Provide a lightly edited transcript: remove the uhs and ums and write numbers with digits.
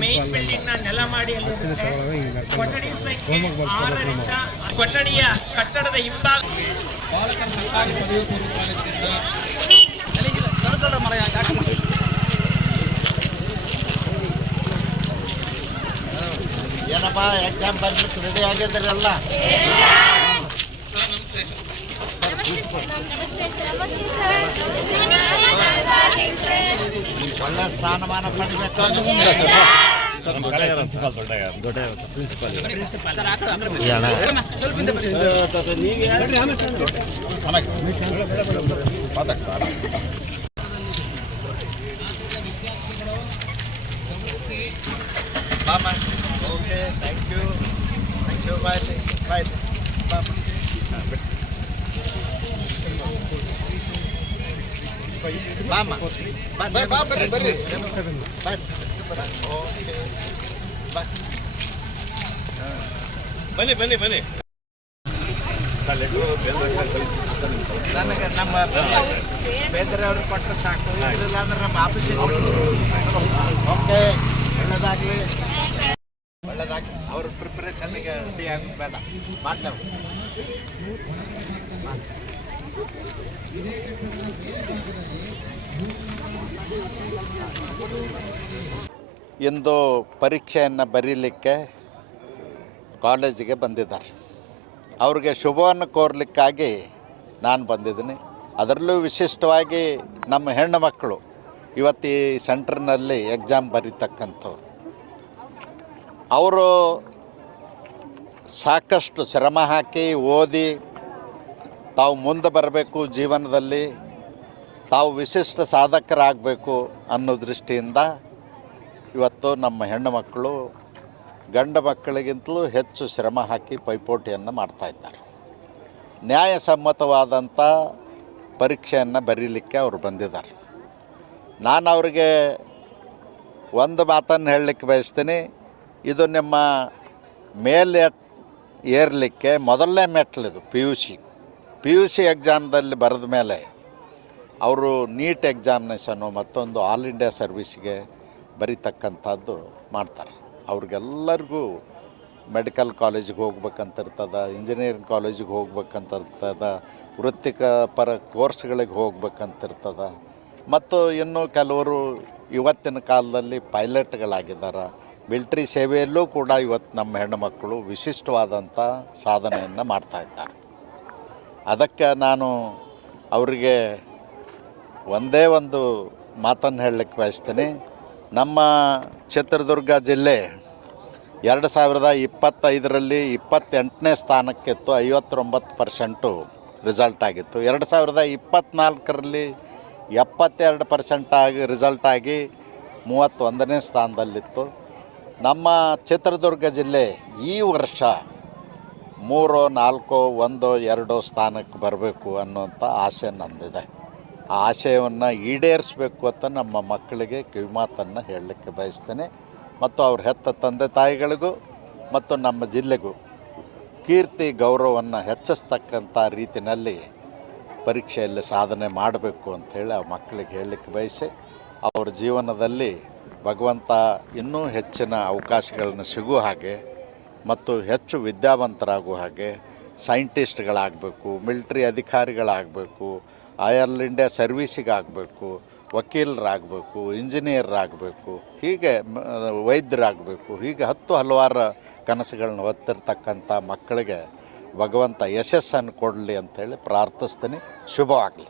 Main building ನ ನೆಲಮಾಡಿಯಲ್ಲಿ ಕೊಠಡಿ ಸಂಖ್ಯೆ 6ರಿಂದ ಕೊಠಡಿಯ ಕಟ್ಟಡದ ಹಿಂಭಾಗ ಬಾಲಕರ ಸರ್ಕಾರಿ ಪದವಿ ಪೂರ್ವ ಕಾಲೇಜಿನಿಂದ ಏನಪ್ಪ ಎಕ್ಸಾಮ್ ಬರ್ಲಿಕ್ಕೆ ರೆಡಿ ಆಗಿದ್ದೀರಲ್ಲ? ಒಳ್ಳೆ ಸ್ಥಾನಮಾನ ಪಡಿಬೇಕು. Okay, thank you. Bye bye. ಬರ್ರಿ. ಬನ್ನಿ. ನನಗೆ ನಮ್ಮ ಬೇದರವ್ರು ಕೊಟ್ಟರೆ ಸಾಕು, ಇಲ್ಲ ಅಂದ್ರೆ ನಮ್ಮ ಆಫೀಸಿಗೆ ಓಕೆ. ಒಳ್ಳೇದಾಗಲಿ. ಅವ್ರ ಪ್ರಿಪ್ರೇಷನ್ಗೆ ರೆಡಿ ಆಗೋದು ಬೇಡ, ಮಾಡ್ತೇವೆ. ಇಂದು ಪರೀಕ್ಷೆಯನ್ನು ಬರೀಲಿಕ್ಕೆ ಕಾಲೇಜಿಗೆ ಬಂದಿದ್ದಾರೆ. ಅವ್ರಿಗೆ ಶುಭವನ್ನು ಕೋರಲಿಕ್ಕಾಗಿ ನಾನು ಬಂದಿದ್ದೀನಿ. ಅದರಲ್ಲೂ ವಿಶಿಷ್ಟವಾಗಿ ನಮ್ಮ ಹೆಣ್ಣು ಮಕ್ಕಳು ಇವತ್ತು ಈ ಸೆಂಟ್ರ್ನಲ್ಲಿ ಎಕ್ಸಾಮ್ ಬರೀತಕ್ಕಂಥವ್ರು. ಅವರು ಸಾಕಷ್ಟು ಶ್ರಮ ಹಾಕಿ ಓದಿ ತಾವು ಮುಂದೆ ಬರಬೇಕು, ಜೀವನದಲ್ಲಿ ತಾವು ವಿಶಿಷ್ಟ ಸಾಧಕರಾಗಬೇಕು ಅನ್ನೋ ದೃಷ್ಟಿಯಿಂದ ಇವತ್ತು ನಮ್ಮ ಹೆಣ್ಣು ಮಕ್ಕಳು ಗಂಡು ಮಕ್ಕಳಿಗಿಂತಲೂ ಹೆಚ್ಚು ಶ್ರಮ ಹಾಕಿ ಪೈಪೋಟಿಯನ್ನು ಮಾಡ್ತಾಯಿದ್ದಾರೆ. ನ್ಯಾಯಸಮ್ಮತವಾದಂಥ ಪರೀಕ್ಷೆಯನ್ನು ಬರೀಲಿಕ್ಕೆ ಅವರು ಬಂದಿದ್ದಾರೆ. ನಾನು ಅವರಿಗೆ ಒಂದು ಮಾತನ್ನು ಹೇಳಲಿಕ್ಕೆ ಬಯಸ್ತೀನಿ. ಇದು ನಿಮ್ಮ ಮೇಲೆ ಏರಲಿಕ್ಕೆ ಮೊದಲನೇ ಮೆಟ್ಲಿದು ಪಿ ಯು ಸಿ ಎಕ್ಸಾಮ್ದಲ್ಲಿ ಬರೆದ ಮೇಲೆ ಅವರು ನೀಟ್ ಎಕ್ಸಾಮಿನೇಷನ್ನು ಮತ್ತೊಂದು ಆಲ್ ಇಂಡಿಯಾ ಸರ್ವಿಸ್ಗೆ ಬರೀತಕ್ಕಂಥದ್ದು ಮಾಡ್ತಾರೆ. ಅವ್ರಿಗೆಲ್ಲರಿಗೂ ಮೆಡಿಕಲ್ ಕಾಲೇಜಿಗೆ ಹೋಗ್ಬೇಕಂತಿರ್ತದೆ, ಇಂಜಿನಿಯರಿಂಗ್ ಕಾಲೇಜಿಗೆ ಹೋಗ್ಬೇಕಂತಿರ್ತದೆ, ವೃತ್ತಿಕ ಪರ ಕೋರ್ಸ್ಗಳಿಗೆ ಹೋಗ್ಬೇಕಂತಿರ್ತದೆ. ಮತ್ತು ಇನ್ನೂ ಕೆಲವರು ಇವತ್ತಿನ ಕಾಲದಲ್ಲಿ ಪೈಲಟ್ಗಳಾಗಿದ್ದಾರೆ. ಮಿಲ್ಟ್ರಿ ಸೇವೆಯಲ್ಲೂ ಕೂಡ ಇವತ್ತು ನಮ್ಮ ಹೆಣ್ಣುಮಕ್ಕಳು ವಿಶಿಷ್ಟವಾದಂಥ ಸಾಧನೆಯನ್ನು ಮಾಡ್ತಾಯಿದ್ದಾರೆ. ಅದಕ್ಕೆ ನಾನು ಅವರಿಗೆ ಒಂದೇ ಒಂದು ಮಾತನ್ನು ಹೇಳಲಿಕ್ಕೆ ಬಯಸ್ತೀನಿ. ನಮ್ಮ ಚಿತ್ರದುರ್ಗ ಜಿಲ್ಲೆ 2025ರಲ್ಲಿ 28ನೇ ಸ್ಥಾನಕ್ಕಿತ್ತು, 59% ರಿಸಲ್ಟ್ ಆಗಿತ್ತು. 2024ರಲ್ಲಿ 72% ಆಗಿ ರಿಸಲ್ಟ್ ಆಗಿ 31ನೇ ಸ್ಥಾನದಲ್ಲಿತ್ತು. ನಮ್ಮ ಚಿತ್ರದುರ್ಗ ಜಿಲ್ಲೆ ಈ ವರ್ಷ 3, 4, 1, 2 ಸ್ಥಾನಕ್ಕೆ ಬರಬೇಕು ಅನ್ನುವಂಥ ಆಸೆ ನಂದಿದೆ. ಆ ಆಶಯವನ್ನು ಈಡೇರಿಸಬೇಕು ಅಂತ ನಮ್ಮ ಮಕ್ಕಳಿಗೆ ಕಿವಿಮಾತನ್ನು ಹೇಳಲಿಕ್ಕೆ ಬಯಸ್ತೇನೆ. ಮತ್ತು ಅವ್ರ ಹೆತ್ತ ತಂದೆ ತಾಯಿಗಳಿಗೂ ಮತ್ತು ನಮ್ಮ ಜಿಲ್ಲೆಗೂ ಕೀರ್ತಿ ಗೌರವವನ್ನು ಹೆಚ್ಚಿಸ್ತಕ್ಕಂಥ ರೀತಿಯಲ್ಲಿ ಪರೀಕ್ಷೆಯಲ್ಲಿ ಸಾಧನೆ ಮಾಡಬೇಕು ಅಂಥೇಳಿ ಆ ಮಕ್ಕಳಿಗೆ ಹೇಳಲಿಕ್ಕೆ ಬಯಸಿ, ಅವ್ರ ಜೀವನದಲ್ಲಿ ಭಗವಂತ ಇನ್ನೂ ಹೆಚ್ಚಿನ ಅವಕಾಶಗಳನ್ನು ಸಿಗುವ ಹಾಗೆ ಮತ್ತು ಹೆಚ್ಚು ವಿದ್ಯಾವಂತರಾಗುವ ಹಾಗೆ, ಸೈಂಟಿಸ್ಟ್ಗಳಾಗಬೇಕು, ಮಿಲ್ಟ್ರಿ ಅಧಿಕಾರಿಗಳಾಗಬೇಕು, ಆಲ್ ಇಂಡಿಯಾ ಸರ್ವೀಸಿಗಾಗಬೇಕು, ವಕೀಲರಾಗಬೇಕು, ಇಂಜಿನಿಯರಾಗಬೇಕು, ಹೀಗೆ ವೈದ್ಯರಾಗಬೇಕು, ಹೀಗೆ ಹಲವಾರು ಕನಸುಗಳನ್ನ ಹೊತ್ತಿರ್ತಕ್ಕಂಥ ಮಕ್ಕಳಿಗೆ ಭಗವಂತ ಯಶಸ್ಸನ್ನು ಕೊಡಲಿ ಅಂಥೇಳಿ ಪ್ರಾರ್ಥಿಸ್ತೀನಿ. ಶುಭವಾಗಲಿ.